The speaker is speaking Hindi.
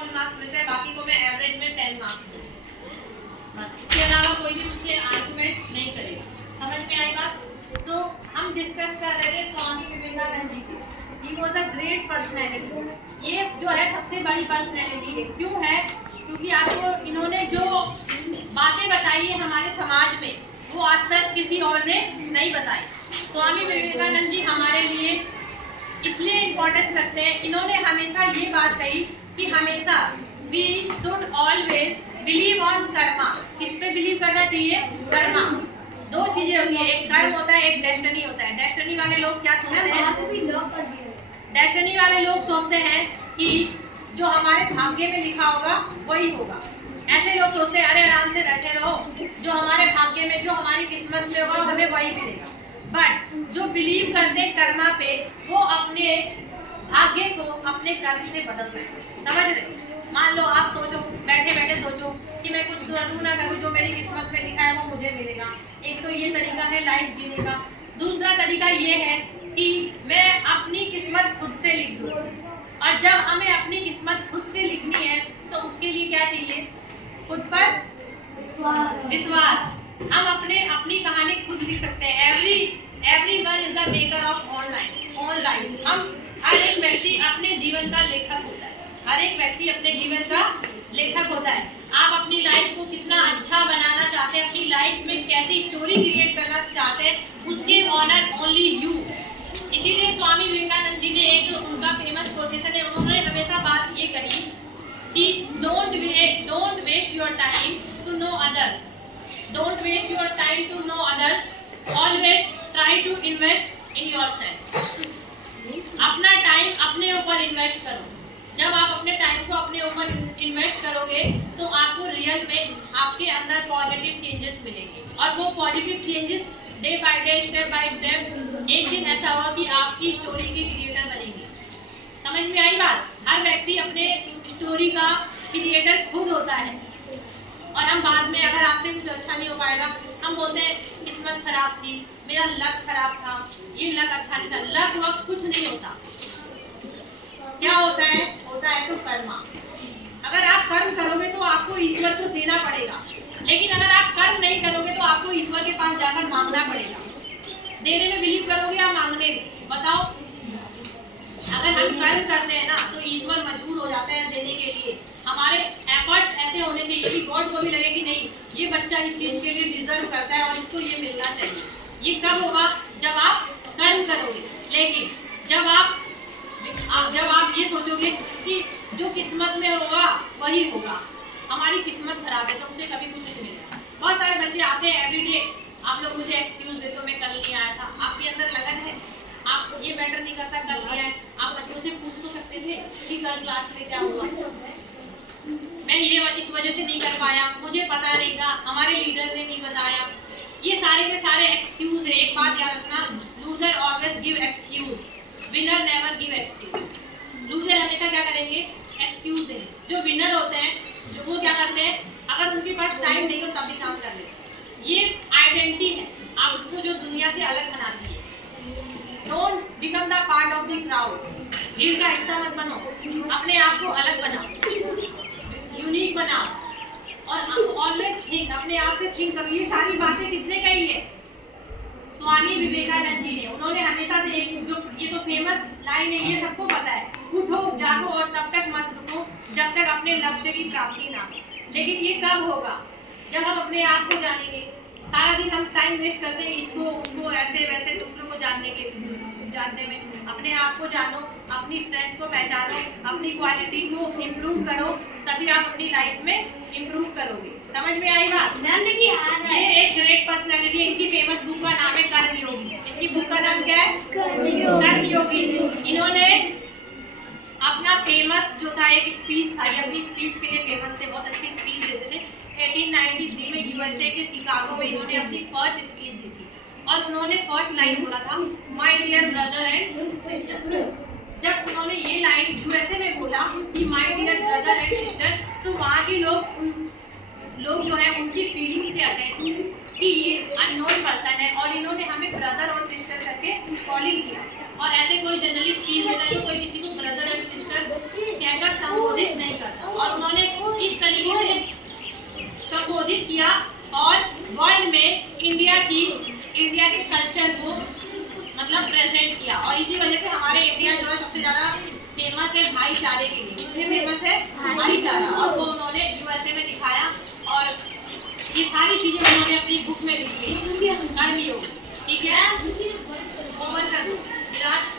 फुल मार्क्स मिलते हैं, बाकी को मैं एवरेज में 10 मार्क्स दूंगी। बस इसके अलावा कोई भी मुझसे आर्गुमेंट नहीं करेगा। समझ में आई बात? तो हम डिस्कस कर रहे थे स्वामी विवेकानंद जी की। He was a great personality. ये जो है सबसे बड़ी पर्सनैलिटी है। क्यों है? क्योंकि आपको इन्होंने जो बातें बताई है हमारे समाज में, वो आज तक किसी और ने नहीं बताई। स्वामी विवेकानंद जी हमारे लिए इसलिए इम्पोर्टेंस रखते हैं। इन्होंने हमेशा ये बात कही कि हमेशा we should always believe on karma. किस पे बिलीव करना चाहिए? कर्मा। दो चीजें होती है, एक कर्म होता है, एक डेस्टिनी होता है। डेस्टिनी वाले लोग क्या सोचते हैं? डेस्टिनी वाले लोग सोचते हैं कि जो हमारे भाग्य में लिखा होगा वही होगा। ऐसे लोग सोचते हैं अरे आराम से बैठे रहो, जो हमारे भाग्य में, जो हमारी किस्मत में होगा हमें वही मिलेगा। बट जो बिलीव करते हैं कर्मा पे, वो अपने भाग्य को अपने कर्म से बदल सकते। समझ रहे? मान लो आप सोचो, बैठे बैठे सोचो कि मैं कुछ करूँ ना करूँ, जो मेरी किस्मत में लिखा है वो मुझे मिलेगा। एक तो ये तरीका है लाइफ जीने का। दूसरा तरीका ये है कि मैं अपनी किस्मत खुद से लिख दूँ। और जब हमें अपनी किस्मत खुद से लिखनी है तो उसके लिए क्या चाहिए? खुद पर विश्वास। हम अपनी कहानी खुद लिख सकते हैं। Everyone is the maker of online. हम हर एक व्यक्ति अपने जीवन का लेखक होता है। हर एक व्यक्ति अपने जीवन का लेखक होता है। आप अपनी लाइफ को कितना अच्छा बनाना चाहते हैं, अपनी लाइफ में कैसी स्टोरी क्रिएट करना चाहते हैं, उसके ऑनर ओनली यू। इसीलिए स्वामी विवेकानंद जी ने एक उनका फेमस कोटेशन है, उन्होंने हमेशा बात ये कही कि don't waste your time to know others. Don't waste your time to know others. Always try to invest in yourself. अपना टाइम अपने ऊपर इन्वेस्ट करो। जब आप अपने टाइम को अपने ऊपर इन्वेस्ट करोगे तो आपको रियल में आपके अंदर पॉजिटिव चेंजेस मिलेंगे। और वो positive changes day by day, step by step, एक दिन ऐसा होगा कि आपकी स्टोरी के क्रिएटर बनेंगे। समझ में आई बात? हर व्यक्ति अपने स्टोरी का क्रिएटर खुद होता है। और हम बाद में अगर आपसे कुछ अच्छा नहीं हो पाएगा, हम बोलते हैं किस्मत खराब थी, मेरा लक खराब था, ये लक अच्छा नहीं था। लक वक्त कुछ नहीं होता। क्या होता है? होता है तो कर्मा। अगर आप कर्म करोगे तो आपको ईश्वर को देना पड़ेगा, लेकिन अगर आप कर्म नहीं करोगे तो आपको ईश्वर के पास जाकर मांगना पड़ेगा। देने में बिलीव करोगे या मांगने में? बताओ। अगर हम कर्म करते हैं ना तो ईश्वर मजबूर हो जाता है देने के लिए। हमारे एफर्ट्स ऐसे होने चाहिए कि गॉड को भी लगे कि नहीं, ये बच्चा इस चीज के लिए डिजर्व करता है और इसको ये मिलना चाहिए। ये कब होगा? जब आप कर्म करोगे। लेकिन जब आप ये सोचोगे कि जो किस्मत में होगा वही होगा, हमारी किस्मत खराब है तो उसे कभी कुछ नहीं मिलेगा। बहुत सारे बच्चे आते हैं एवरीडे, आप लोग मुझे एक्सक्यूज देते हो, मैं कल नहीं आया था। आपके अंदर लगन है, आप ये मैटर नहीं करता कल नहीं आए। आप बच्चों से पूछ तो सकते थे कि कल क्लास में क्या हुआ, मैं ये इस वजह से नहीं कर पाया, मुझे पता नहीं था, हमारे लीडर ने नहीं बताया। ये सारे के सारे एक्सक्यूज है। एक बात याद रखना, loser always give excuse, winner never give excuse. Loser हमेशा क्या करेंगे? एक्सक्यूज देंगे। जो विनर होते हैं, जो वो क्या करते हैं, अगर उनके पास टाइम नहीं हो तब भी काम कर लेते। ये आइडेंटिटी है आपको जो दुनिया से अलग बनाती है। Don't become the part of the crowd. भीड़ का हिस्सा मत बनो, अपने आप को अलग बनाओ, यूनिक बनाओ और ऑलवेज थिंक, अपने आप से थिंक करो। ये सारी बातें किसने कही है? स्वामी विवेकानंद जी ने। उन्होंने हमेशा से एक जो ये तो फेमस लाइन है, ये सबको पता है, उठो जागो और तब तक मत रुको जब तक अपने लक्ष्य की प्राप्ति ना हो। लेकिन ये कब होगा? जब हम अपने आप को जानेंगे। सारा दिन हम टाइम वेस्ट करते हैं इसको उसको ऐसे वैसे दूसरों को जानने में। अपने आप को जानो, अपनी स्ट्रेंथ को पहचानो, अपनी क्वालिटी को इम्प्रूव करो, तभी आप अपनी लाइफ में इम्प्रूव करोगे। समझ में आई बात? ये एक ग्रेट पर्सनैलिटी, इनकी फेमस बुक का नाम है कर्मयोगी। इनकी बुक का नाम क्या है? कर्मयोगी। इन्होंने अपना फेमस जो था एक स्पीच था, ये अपनी स्पीच के लिए फेमस थे, बहुत अच्छी स्पीच देते थे। 1893 में यूएसए के शिकागो में इन्होंने अपनी फर्स्ट स्पीच दी थी और उन्होंने फर्स्ट लाइन बोला था, my dear brother and sister. जब उन्होंने ये लाइन यूएसए में बोला कि my dear brother and sister, तो वहाँ के लोग जो है उनकी फीलिंग से अटैच हुए कि ये अननोन पर्सन है और इन्होंने हमें ब्रदर और सिस्टर करके कॉलिंग किया। और ऐसे कोई जनरली स्पीच देता है जो कोई किसी को ब्रदर एंड सिस्टर्स कहकर संबोधित नहीं करता, और उन्होंने इस तरीके से संबोधित किया और वर्ल्ड में इंडिया के कल्चर को मतलब प्रेजेंट किया। और इसी वजह से हमारे इंडिया जो है सबसे ज्यादा फेमस है भाईचारे के लिए। इसलिए फेमस है भाईचारा, और वो उन्होंने यूएसए में दिखाया, और ये सारी चीजें उन्होंने अपनी बुक में लिखी है कर्मयोग। ठीक है, ओवर कर दो विराट।